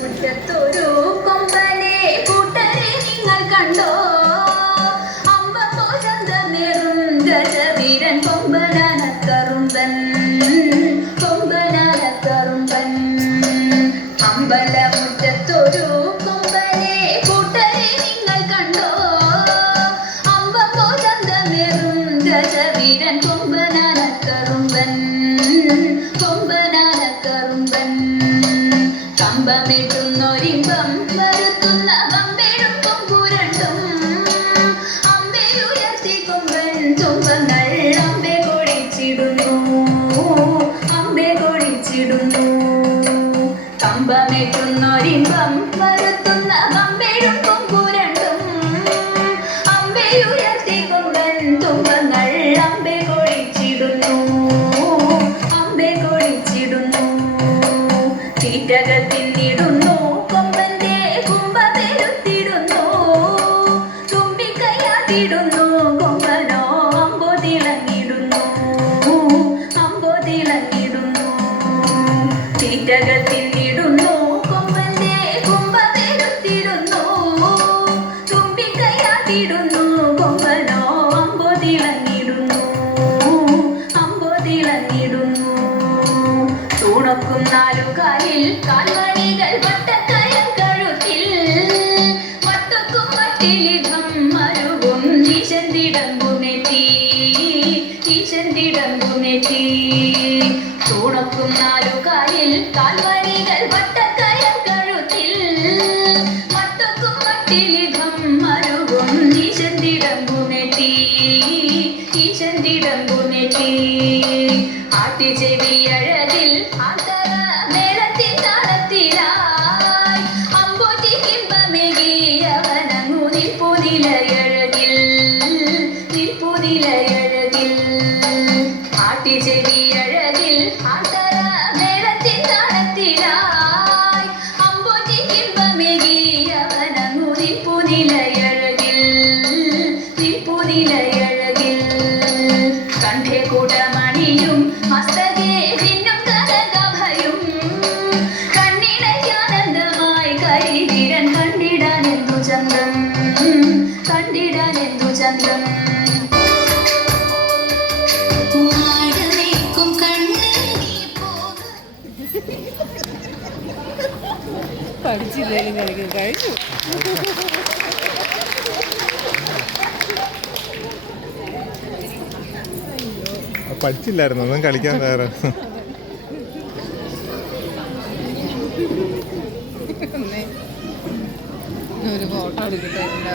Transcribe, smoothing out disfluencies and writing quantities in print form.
മുറ്റത്തൊരു കൊമ്പനെ കൂട്ടരെ നിങ്ങൾ കണ്ടോ? അമ്പപ്പോ ചന്തമേറും ഗജവീരൻ കൊമ്പനാനക്കറുമ്പൻ, കൊമ്പനാനക്കറുമ്പൻ. അമ്പലമുറ്റത്തൊരു കൊമ്പനെ കൂട്ടരെ നിങ്ങൾ കണ്ടോ? അമ്പപ്പോ ചന്തമേറും ഗജവീരൻ കൊമ്പനാനക്കറുമ്പൻ, കൊമ്പനാനക്കറുമ്പൻ. കമ്പമെട്ടുന്നൊരിമ്പം വരുത്തുന്ന കമ്പെടുക്കും പുരണ്ടും അമ്പയുയർത്തി കൊമ്പൻ തുമ്പങ്ങൾ അമ്പെ കൊടിച്ചിടുന്നു, അമ്പെ കൊടിച്ചിടുന്നു. കമ്പമെട്ടുന്നൊരിമ്പം വരുത്തുന്ന കമ്പെടുക്കും പുരണ്ടും അമ്പയുയർത്തി കൊമ്പൻ തുമ്പങ്ങൾ അമ്പെ കൊടിച്ചിടുന്നു, അമ്പെ കൊടിച്ചിടുന്നു. തീറ്റകൾ തിന്നിടുന്നു കൊമ്പന്റെ കുമ്പതെടുത്തിടുന്നു, തുമ്പിക്കൈയാട്ടിടുന്നു കൊമ്പനോ അമ്പോ തിളങ്ങിടുന്നു, അമ്പോ തിളങ്ങിടുന്നു. തീറ്റകൾ തിന്നിടുന്നു കൊമ്പന്റെ കുമ്പതെടുത്തിടുന്നു, തുമ്പിക്കൈയാട്ടിടുന്നു കൊമ്പനോ അമ്പോ തിളങ്ങിടുന്നു, അമ്പോ തിളങ്ങിടുന്നു. തൂണൊക്കും നാലുകാലിൽ കാൽമണികൾ വട്ടക്കയം കഴുത്തിൽ മട്ടക്കും മട്ടിലിധം മരുവും ഈശന്തിടമ്പുമെത്തി, ഈശന്തിടമ്പുമെത്തി. തൂണൊക്കും നാലുകാലിൽ കാൽമണികൾ വട്ടക്കയം കഴുത്തിൽ മട്ടക്കും മട്ടിലിധം മരുവും ഈശന്തിടമ്പുമെത്തി, ഈശന്തിടമ്പുമെത്തി. ആട്ടിച്ചെവിയഴകിൽ ആന്തര മേളത്തിൻ താളത്തിലായി അമ്പോറ്റി കിമ്പമേകിയവനങ്ങു നിൽപ്പുനിലയഴകിൽ, നിൽപ്പുനിലയഴകിൽ. ആട്ടിച്ചെവിയഴകിൽ ആന്തര മേളത്തിൻ താളത്തിലായി അമ്പോറ്റി കിമ്പമേകിയവനങ്ങു നിൽപ്പുനിലയഴകിൽ, നിൽപ്പുനിലയഴകിൽ. കണ്ഠേ കൂടമണിയും മസ്തകേ ഭിന്നും കനകഭയും കണ്ണിണയ്ക്കാനന്ദമായി കരിവീരൻ കണ്ടിടാനെന്തു ചന്തം, കണ്ടിടാനെന്തു ചന്തം. പഠിച്ചില്ലേലും കളിക്കും കഴിഞ്ഞു. പഠിച്ചില്ലായിരുന്നു, ഒന്നും കളിക്കാൻ വേറെ. ഒരു ഫോട്ടോ എടുക്കട്ടെ.